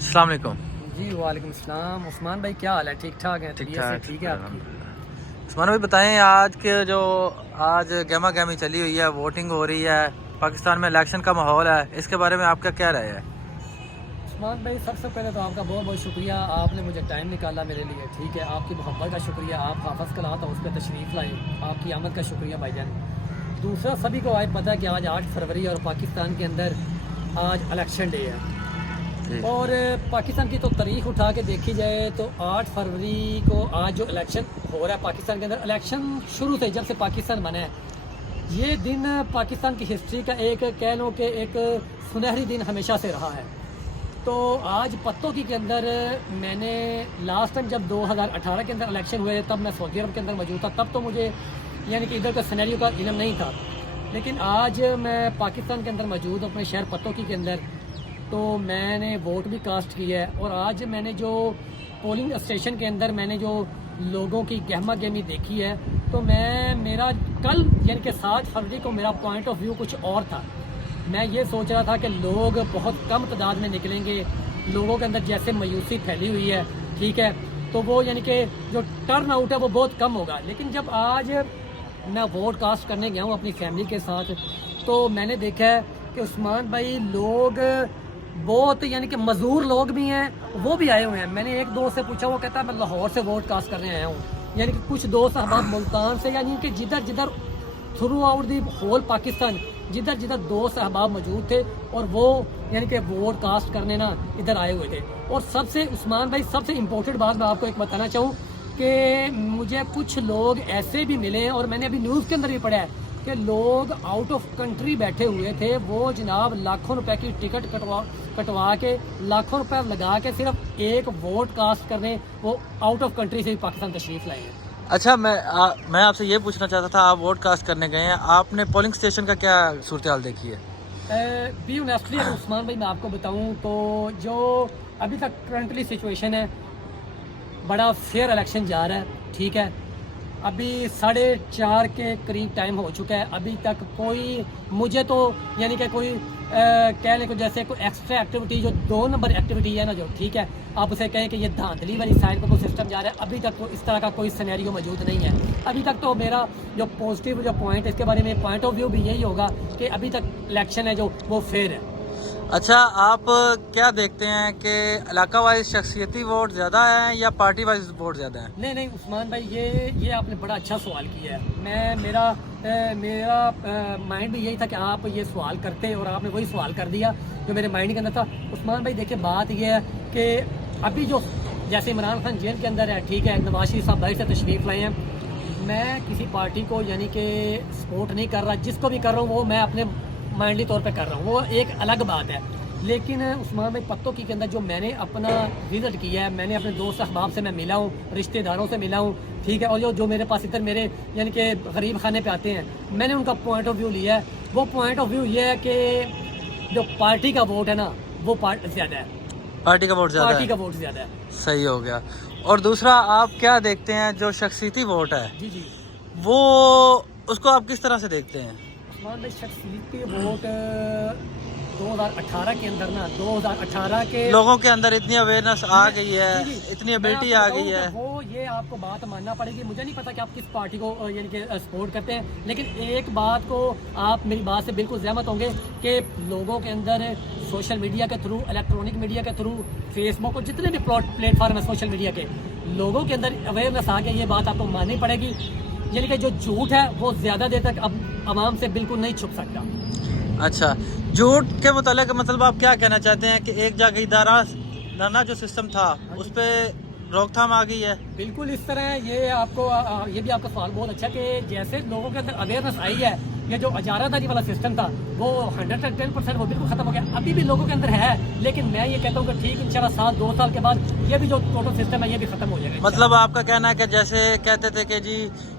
السلام علیکم جی وعلیکم السلام. عثمان بھائی کیا حال ہے؟ ٹھیک ٹھاک ہے؟ ٹھیک ٹھیک ہے آپ کی؟ عثمان بھائی بتائیں، آج کے جو آج گہما گہمی چلی ہوئی ہے، ووٹنگ ہو رہی ہے پاکستان میں، الیکشن کا ماحول ہے، اس کے بارے میں آپ کا کیا رائے ہے؟ عثمان بھائی سب سے پہلے تو آپ کا بہت بہت شکریہ، آپ نے مجھے ٹائم نکالا میرے لیے. ٹھیک ہے، آپ کی محبت کا شکریہ، آپ حافظ کلا تھا اس پہ تشریف لائے، آپ کی آمد کا شکریہ بھائی جان. دوسرا، سبھی کو آج پتہ ہے کہ آج 8 فروری اور پاکستان کے اندر آج الیکشن ڈے ہے. اور پاکستان کی تو تاریخ اٹھا کے دیکھی جائے تو 8 فروری کو آج جو الیکشن ہو رہا ہے پاکستان کے اندر، الیکشن شروع سے جب سے پاکستان بنا ہے، یہ دن پاکستان کی ہسٹری کا ایک کہہ لو کہ ایک سنہری دن ہمیشہ سے رہا ہے. تو آج پتوں کی کے اندر میں نے لاسٹ ٹائم جب 2018 کے اندر الیکشن ہوئے تب میں سعودی عرب کے اندر موجود تھا، تب تو مجھے یعنی کہ ادھر کا سینیریو کا علم نہیں تھا. لیکن آج میں پاکستان کے اندر موجود اپنے شہر پتوں کی کے اندر، تو میں نے ووٹ بھی کاسٹ کیا ہے. اور آج میں نے جو پولنگ اسٹیشن کے اندر میں نے جو لوگوں کی گہما گہمی دیکھی ہے، تو میرا کل یعنی کہ 7 فروری کو میرا پوائنٹ آف ویو کچھ اور تھا. میں یہ سوچ رہا تھا کہ لوگ بہت کم تعداد میں نکلیں گے، لوگوں کے اندر جیسے مایوسی پھیلی ہوئی ہے، ٹھیک ہے، تو وہ یعنی کہ جو ٹرن آؤٹ ہے وہ بہت کم ہوگا. لیکن جب آج میں ووٹ کاسٹ کرنے گیا ہوں اپنی فیملی کے ساتھ، تو میں نے دیکھا ہے کہ عثمان بھائی لوگ بہت یعنی کہ مزدور لوگ بھی ہیں، وہ بھی آئے ہوئے ہیں. میں نے ایک دوست سے پوچھا، وہ کہتا ہے میں لاہور سے ووٹ کاسٹ کرنے آیا ہوں. یعنی کہ کچھ دوست احباب ملتان سے، یعنی کہ جدھر جدھر through out the whole Pakistan جدھر جدھر دوست احباب موجود تھے، اور وہ یعنی کہ ووٹ کاسٹ کرنے نا ادھر آئے ہوئے تھے. اور سب سے عثمان بھائی سب سے امپورٹنٹ بات میں آپ کو ایک بتانا چاہوں کہ مجھے کچھ لوگ ایسے بھی ملے ہیں، اور میں نے ابھی نیوز کے اندر بھی پڑھا ہے کہ لوگ آؤٹ آف کنٹری بیٹھے ہوئے تھے، وہ جناب لاکھوں روپے کی ٹکٹ کٹوا کے لاکھوں روپے لگا کے صرف ایک ووٹ کاسٹ کرنے وہ آؤٹ آف کنٹری سے پاکستان تشریف لائے ہیں. اچھا، میں آپ سے یہ پوچھنا چاہتا تھا، آپ ووٹ کاسٹ کرنے گئے ہیں، آپ نے پولنگ اسٹیشن کا کیا صورتحال دیکھی ہے؟ بی اونیسٹلی اگر عثمان بھائی میں آپ کو بتاؤں تو جو ابھی تک کرنٹلی سچویشن ہے، بڑا فیئر الیکشن جا رہا ہے. ٹھیک ہے، ابھی 4:30 کے قریب ٹائم ہو چکا ہے، ابھی تک کوئی مجھے تو یعنی کہ کوئی کہہ لیں کہ جیسے کوئی ایکسٹرا ایکٹیویٹی جو 2 نمبر ایکٹیویٹی ہے نا، جو ٹھیک ہے آپ اسے کہیں کہ یہ دھاندلی والی سائڈ پر کوئی سسٹم جا رہا ہے، ابھی تک اس طرح کا کوئی سینیریو موجود نہیں ہے. ابھی تک تو میرا جو پازیٹیو جو پوائنٹ ہے اس کے بارے میں پوائنٹ آف ویو بھی یہی ہوگا کہ ابھی تک الیکشن ہے جو وہ فیئر ہے. اچھا، آپ کیا دیکھتے ہیں کہ علاقہ وائز شخصیتی ووٹ زیادہ ہیں یا پارٹی وائز ووٹ زیادہ ہیں؟ نہیں عثمان بھائی، یہ آپ نے بڑا اچھا سوال کیا ہے. میرا مائنڈ بھی یہی تھا کہ آپ یہ سوال کرتے، اور آپ نے وہی سوال کر دیا جو میرے مائنڈ کے اندر تھا. عثمان بھائی دیکھیں، بات یہ ہے کہ ابھی جو جیسے عمران خان جیل کے اندر ہے، ٹھیک ہے، نواز شریف صاحب باہر سے تشریف لائے ہیں، میں کسی پارٹی کو یعنی کہ سپورٹ نہیں کر رہا، جس کو بھی کر رہا ہوں وہ میں اپنے مائنڈلی طور پہ کر رہا ہوں، وہ ایک الگ بات ہے. لیکن عثمان بھائی پتوں کی کے اندر جو میں نے اپنا وزٹ کیا ہے، میں نے اپنے دوست احباب سے میں ملا ہوں، رشتہ داروں سے ملا ہوں، ٹھیک ہے، اور جو میرے پاس ادھر میرے یعنی کہ غریب خانے پہ آتے ہیں، میں نے ان کا پوائنٹ آف ویو لیا ہے. وہ پوائنٹ آف ویو یہ ہے کہ جو پارٹی کا ووٹ ہے نا وہ زیادہ ہے، پارٹی کا ووٹ زیادہ ہے. صحیح ہو گیا. اور دوسرا، آپ کیا دیکھتے ہیں جو شخصیتی ووٹ ہے، جی وہ اس کو آپ کس طرح سے دیکھتے ہیں؟ عثمان بھائی شخصیتی ووٹ 2018 کے اندر نا 2018 کے لوگوں کے اندر اتنی اویئرنیس آ گئی ہے، اتنی ایبلٹی آ گئی ہے. وہ یہ آپ کو بات ماننا پڑے گی، مجھے نہیں پتا کہ آپ کس پارٹی کو یعنی کہ سپورٹ کرتے ہیں، لیکن ایک بات کو آپ میری بات سے بالکل سہمت ہوں گے کہ لوگوں کے اندر سوشل میڈیا کے تھرو، الیکٹرانک میڈیا کے تھرو، فیس بک اور جتنے بھی پلیٹ فارم ہیں سوشل میڈیا کے، لوگوں کے اندر اویئرنیس آ گئی. یہ بات آپ کو ماننی پڑے گی، یعنی کہ جو جھوٹ ہے وہ زیادہ دیر تک اب عوام سے بالکل نہیں چھپ سکتا. اچھا، جھوٹ کے متعلق مطلب آپ کیا کہنا چاہتے ہیں کہ ایک جگہ ادارہ جو سسٹم تھا اس پہ روک تھام آ گئی ہے؟ بالکل اس طرح ہے. یہ بھی آپ کا سوال بہت اچھا کہ جیسے لوگوں کے اندر اویئرنیس آئی ہے، یہ جو اجارہ داری والا سسٹم تھا وہ 110% وہ بالکل ختم ہو گیا. ابھی بھی لوگوں کے اندر ہے، لیکن میں یہ کہتا ہوں کہ ٹھیک انشاءاللہ 2 سال کے بعد یہ بھی جو ٹوٹل سسٹم ہے یہ بھی ختم ہو جائے گا. مطلب آپ کا کہنا ہے کہ جیسے کہتے تھے کہ جی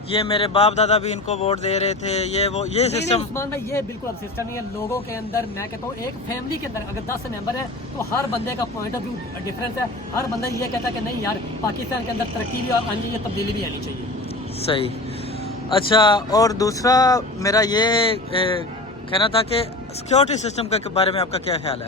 یہ میرے باپ دادا بھی ان کو ووٹ دے رہے تھے، یہ سسٹم؟ عثمان بھائی یہ بالکل اب سسٹم نہیں ہے. لوگوں کے اندر میں کہتا ہوں ایک فیملی کے اندر اگر 10 ممبر ہیں تو ہر بندے کا پوائنٹ آف ویو ڈفرینس ہے. ہر بندہ یہ کہتا ہے کہ نہیں یار پاکستان کے اندر ترقی بھی اور آنی تبدیلی بھی آنی چاہیے. صحیح. اچھا، اور دوسرا میرا یہ کہنا تھا کہ سیکیورٹی سسٹم کے بارے میں آپ کا کیا خیال ہے؟